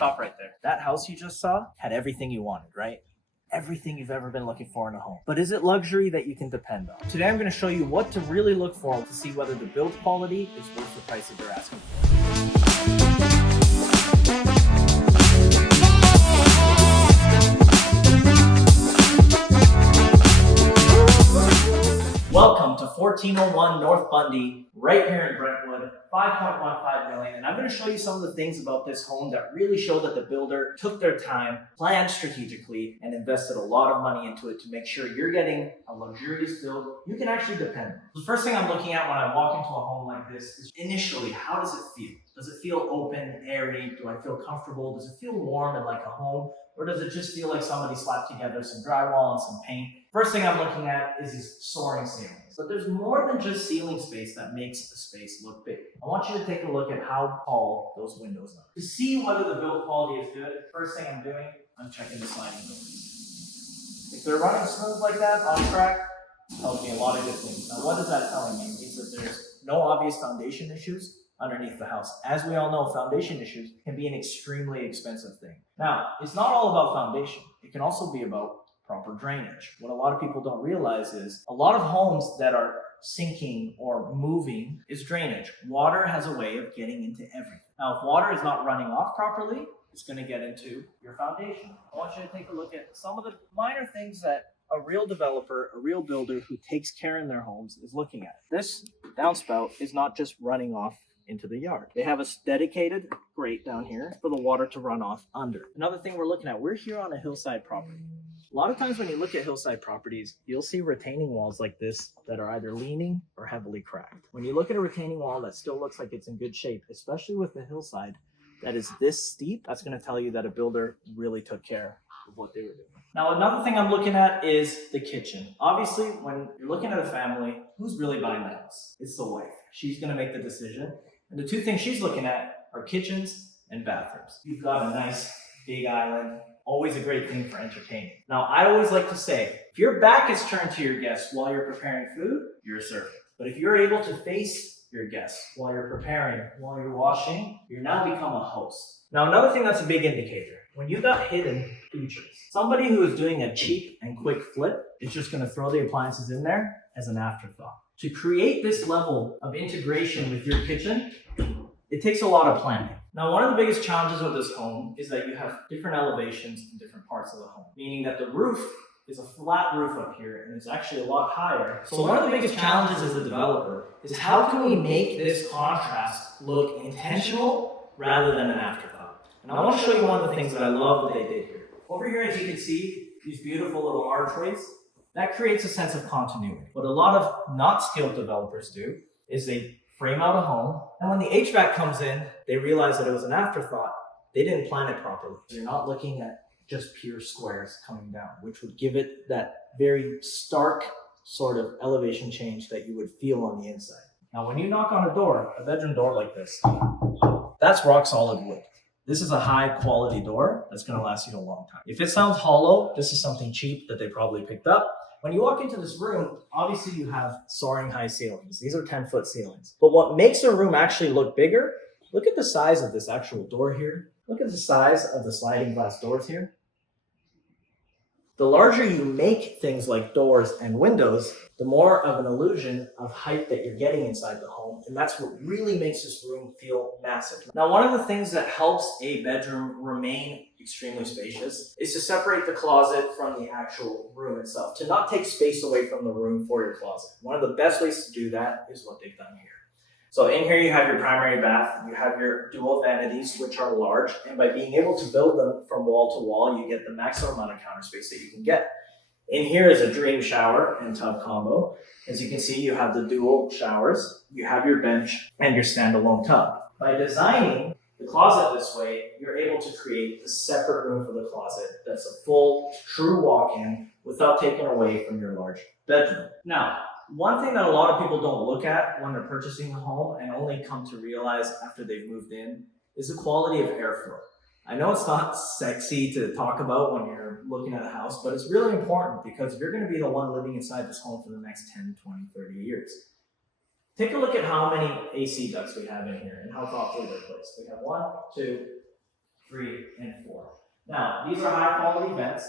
Stop right there. That house you just saw had everything you wanted, right? Everything you've ever been looking for in a home. But is it luxury that you can depend on? Today I'm going to show you what to really look for to see whether the build quality is worth the price that you're asking for. Welcome to 1401 North Bundy, right here in Brentwood, 5.15 million. And I'm going to show you some of the things about this home that really show that the builder took their time, planned strategically, and invested a lot of money into it to make sure you're getting a luxurious build you can actually depend on. The first thing I'm looking at when I walk into a home like this is initially, how does it feel? Does it feel open, airy? Do I feel comfortable? Does it feel warm and like a home? Or does it just feel like somebody slapped together some drywall and some paint? First thing I'm looking at is these soaring ceilings. But there's more than just ceiling space that makes a space look big. I want you to take a look at how tall those windows are. To see whether the build quality is good, first thing I'm doing, I'm checking the sliding doors. If they're running smooth like that, on track, tells me a lot of good things. Now what is that telling me? It means that there's no obvious foundation issues underneath the house. As we all know, foundation issues can be an extremely expensive thing. Now, it's not all about foundation. It can also be about proper drainage. What a lot of people don't realize is a lot of homes that are sinking or moving is drainage. Water has a way of getting into everything. Now, if water is not running off properly, it's going to get into your foundation. I want you to take a look at some of the minor things that a real developer, a real builder who takes care in their homes is looking at. This downspout is not just running off into the yard. They have a dedicated grate down here for the water to run off under. Another thing we're looking at, we're here on a hillside property. A lot of times when you look at hillside properties, you'll see retaining walls like this that are either leaning or heavily cracked. When you look at a retaining wall that still looks like it's in good shape, especially with the hillside that is this steep, that's going to tell you that a builder really took care of what they were doing. Now, another thing I'm looking at is the kitchen. Obviously, when you're looking at a family, who's really buying the house? It's the wife. She's going to make the decision. And the two things she's looking at are kitchens and bathrooms. You've got a nice big island, always a great thing for entertaining. Now, I always like to say, if your back is turned to your guests while you're preparing food, you're a servant. But if you're able to face your guests while you're preparing, while you're washing, you're now become a host. Now, another thing that's a big indicator, when you've got hidden features, somebody who is doing a cheap and quick flip is just going to throw the appliances in there as an afterthought. To create this level of integration with your kitchen, it takes a lot of planning. Now, one of the biggest challenges of this home is that you have different elevations in different parts of the home, meaning that the roof is a flat roof up here and it's actually a lot higher. So one of the biggest challenges as a developer is how can we make this contrast look intentional rather than an afterthought? And I want to show you one of the things that I love that they did here. Over here, as you can see, these beautiful little archways, that creates a sense of continuity. What a lot of not skilled developers do is they frame out a home, and when the HVAC comes in, they realize that it was an afterthought. They didn't plan it properly. You're not looking at just pure squares coming down, which would give it that very stark sort of elevation change that you would feel on the inside. Now, when you knock on a door, a bedroom door like this, that's rock solid wood. This is a high quality door that's going to last you a long time. If it sounds hollow, this is something cheap that they probably picked up. When you walk into this room, obviously you have soaring high ceilings. These are 10-foot ceilings. But what makes a room actually look bigger, look at the size of this actual door here. Look at the size of the sliding glass doors here. The larger you make things like doors and windows, the more of an illusion of height that you're getting inside the home. And that's what really makes this room feel massive. Now, one of the things that helps a bedroom remain extremely spacious is to separate the closet from the actual room itself, to not take space away from the room for your closet. One of the best ways to do that is what they've done here. So in here you have your primary bath, you have your dual vanities, which are large, and by being able to build them from wall to wall, you get the maximum amount of counter space that you can get. In here is a dream shower and tub combo. As you can see, you have the dual showers, you have your bench, and your standalone tub. By designing the closet this way, you're able to create a separate room for the closet that's a full, true walk-in without taking away from your large bedroom. Now, one thing that a lot of people don't look at when they're purchasing a home and only come to realize after they've moved in is the quality of airflow. I know it's not sexy to talk about when you're looking at a house, but it's really important because you're going to be the one living inside this home for the next 10, 20, 30 years. Take a look at how many AC ducts we have in here and how thoughtfully they're placed. We have 1, 2, 3, and 4. Now, these are high quality vents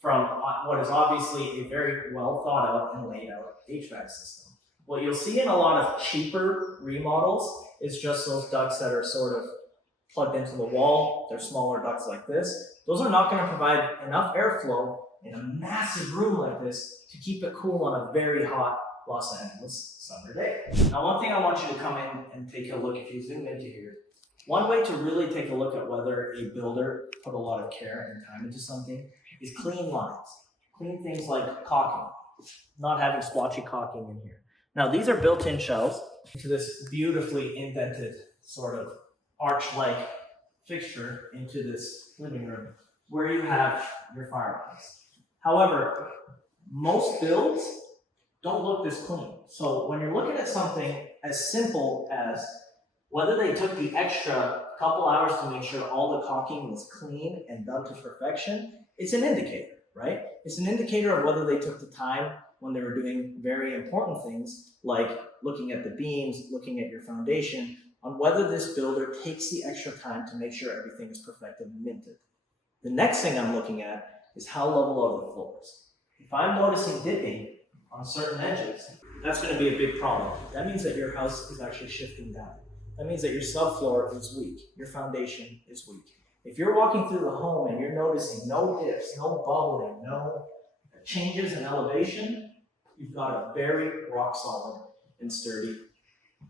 from what is obviously a very well thought out and laid out HVAC system. What you'll see in a lot of cheaper remodels is just those ducts that are sort of plugged into the wall. They're smaller ducts like this. Those are not going to provide enough airflow in a massive room like this to keep it cool on a very hot Los Angeles summer day. Now, one thing I want you to come in and take a look, if you zoom into here, one way to really take a look at whether a builder put a lot of care and time into something is clean lines. Clean things like caulking, not having splotchy caulking in here. Now, these are built-in shelves to this beautifully indented sort of arch-like fixture into this living room where you have your fireplace. However, most builds don't look this clean. So when you're looking at something as simple as whether they took the extra couple hours to make sure all the caulking was clean and done to perfection, it's an indicator, right? It's an indicator of whether they took the time when they were doing very important things like looking at the beams, looking at your foundation, on whether this builder takes the extra time to make sure everything is perfected and minted. The next thing I'm looking at is how level are the floors. If I'm noticing dipping on certain edges, that's going to be a big problem. That means that your house is actually shifting down. That means that your subfloor is weak, your foundation is weak. If you're walking through the home and you're noticing no dips, no bubbling, no changes in elevation, you've got a very rock solid and sturdy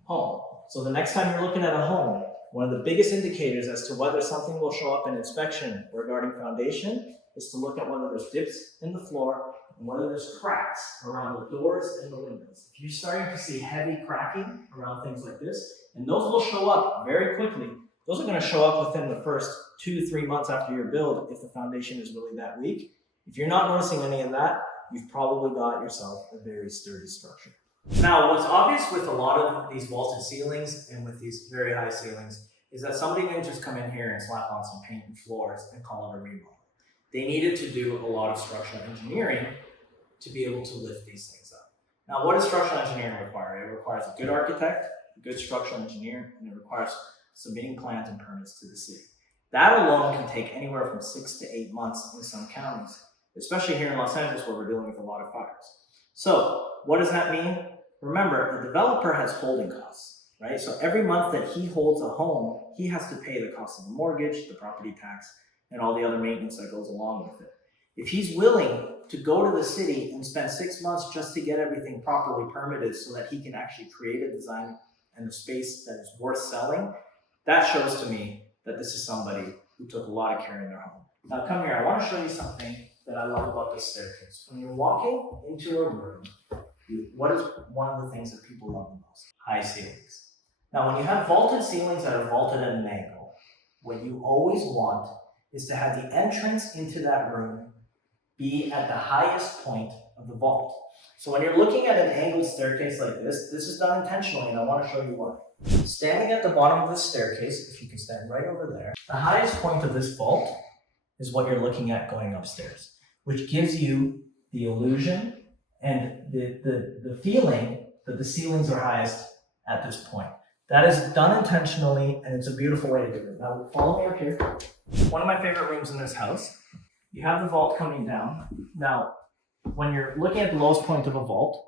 home. So the next time you're looking at a home, one of the biggest indicators as to whether something will show up in inspection regarding foundation is to look at whether there's dips in the floor and whether there's cracks around the doors and the windows. If you're starting to see heavy cracking around things like this, and those will show up very quickly, those are going to show up within the first 2 to 3 months after your build if the foundation is really that weak. If you're not noticing any of that, you've probably got yourself a very sturdy structure. Now, what's obvious with a lot of these vaulted ceilings and with these very high ceilings is that somebody didn't just come in here and slap on some paint and floors and call it a remodel. They needed to do a lot of structural engineering to be able to lift these things up. Now, what does structural engineering require? It requires a good architect, a good structural engineer, and it requires submitting plans and permits to the city. That alone can take anywhere from 6 to 8 months in some counties, especially here in Los Angeles where we're dealing with a lot of fires. So what does that mean? Remember, a developer has holding costs, right? So every month that he holds a home, he has to pay the cost of the mortgage, the property tax, and all the other maintenance that goes along with it. If he's willing to go to the city and spend 6 months just to get everything properly permitted so that he can actually create a design and a space that is worth selling, that shows to me that this is somebody who took a lot of care in their home. Now come here, I want to show you something that I love about this staircase. When you're walking into a room, what is one of the things that people love the most? High ceilings. Now when you have vaulted ceilings that are vaulted at an angle, what you always want is to have the entrance into that room be at the highest point of the vault. So when you're looking at an angled staircase like this is done intentionally, and I want to show you why. Standing at the bottom of this staircase, if you can stand right over there, the highest point of this vault is what you're looking at going upstairs, which gives you the illusion and the feeling that the ceilings are highest at this point. That is done intentionally, and it's a beautiful way to do it. Now, follow me up here. One of my favorite rooms in this house, you have the vault coming down. Now, when you're looking at the lowest point of a vault,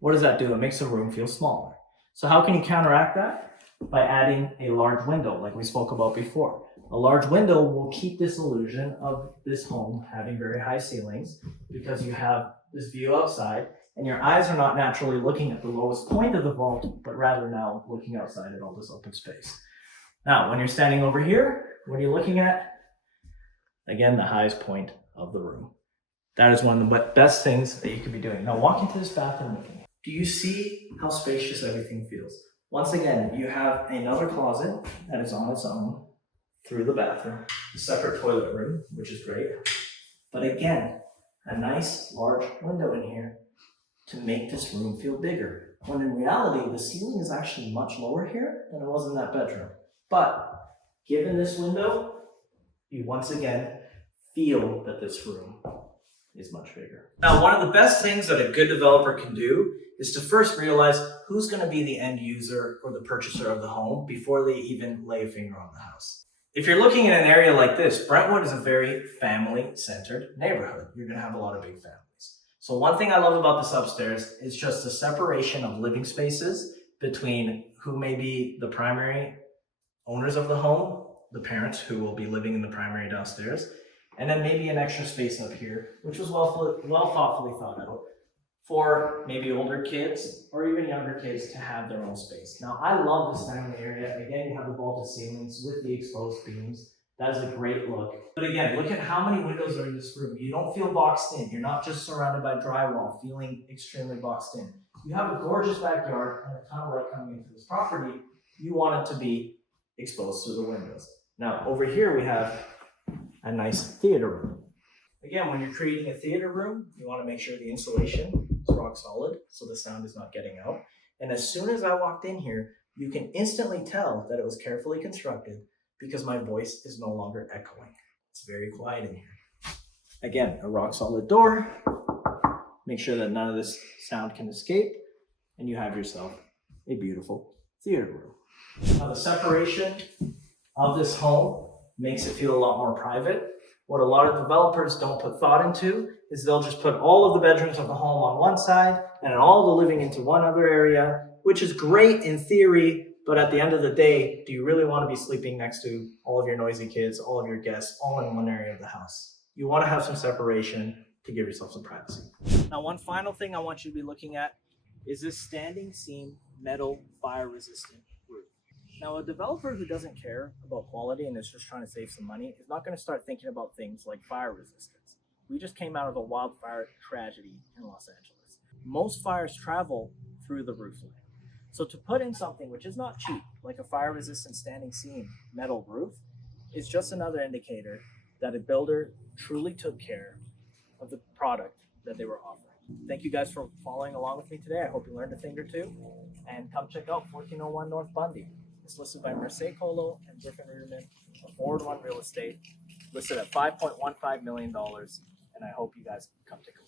what does that do? It makes the room feel smaller. So how can you counteract that? By adding a large window, like we spoke about before. A large window will keep this illusion of this home having very high ceilings because you have this view outside and your eyes are not naturally looking at the lowest point of the vault, but rather now looking outside at all this open space. Now, when you're standing over here, what are you looking at? Again, the highest point of the room. That is one of the best things that you could be doing. Now walk into this bathroom with me. Do you see how spacious everything feels? Once again, you have another closet that is on its own through the bathroom, a separate toilet room, which is great. But again, a nice large window in here to make this room feel bigger. When in reality, the ceiling is actually much lower here than it was in that bedroom. But given this window, you once again feel that this room is much bigger. Now, one of the best things that a good developer can do is to first realize who's going to be the end user or the purchaser of the home before they even lay a finger on the house. If you're looking at an area like this, Brentwood is a very family-centered neighborhood. You're gonna have a lot of big families. So one thing I love about this upstairs is just the separation of living spaces between who may be the primary owners of the home, the parents who will be living in the primary downstairs, and then maybe an extra space up here, which was well thoughtfully thought out for maybe older kids or even younger kids to have their own space. Now, I love this family area. Again, you have the vaulted ceilings with the exposed beams. That is a great look. But again, look at how many windows are in this room. You don't feel boxed in. You're not just surrounded by drywall, feeling extremely boxed in. You have a gorgeous backyard and a ton of light coming into this property. You want it to be exposed through the windows. Now, over here we have a nice theater room. Again, when you're creating a theater room, you want to make sure the insulation is rock solid so the sound is not getting out. And as soon as I walked in here, you can instantly tell that it was carefully constructed because my voice is no longer echoing. It's very quiet in here. Again, a rock solid door. Make sure that none of this sound can escape, and you have yourself a beautiful theater room. Now, the separation of this home makes it feel a lot more private. What a lot of developers don't put thought into is they'll just put all of the bedrooms of the home on one side and all the living into one other area, which is great in theory, but at the end of the day, do you really want to be sleeping next to all of your noisy kids, all of your guests, all in one area of the house? You want to have some separation to give yourself some privacy. Now, one final thing I want you to be looking at is this standing seam metal fire resistant roof. Now, a developer who doesn't care about quality and is just trying to save some money is not going to start thinking about things like fire resistance. We just came out of a wildfire tragedy in Los Angeles. Most fires travel through the roof line. So to put in something which is not cheap, like a fire resistant standing seam metal roof, is just another indicator that a builder truly took care of the product that they were offering. Thank you guys for following along with me today. I hope you learned a thing or two. And come check out 1401 North Bundy. It's listed by Mercedes Colo and Griffin Ruderman of Forward One Real Estate, listed at $5.15 million. And I hope you guys come take a look.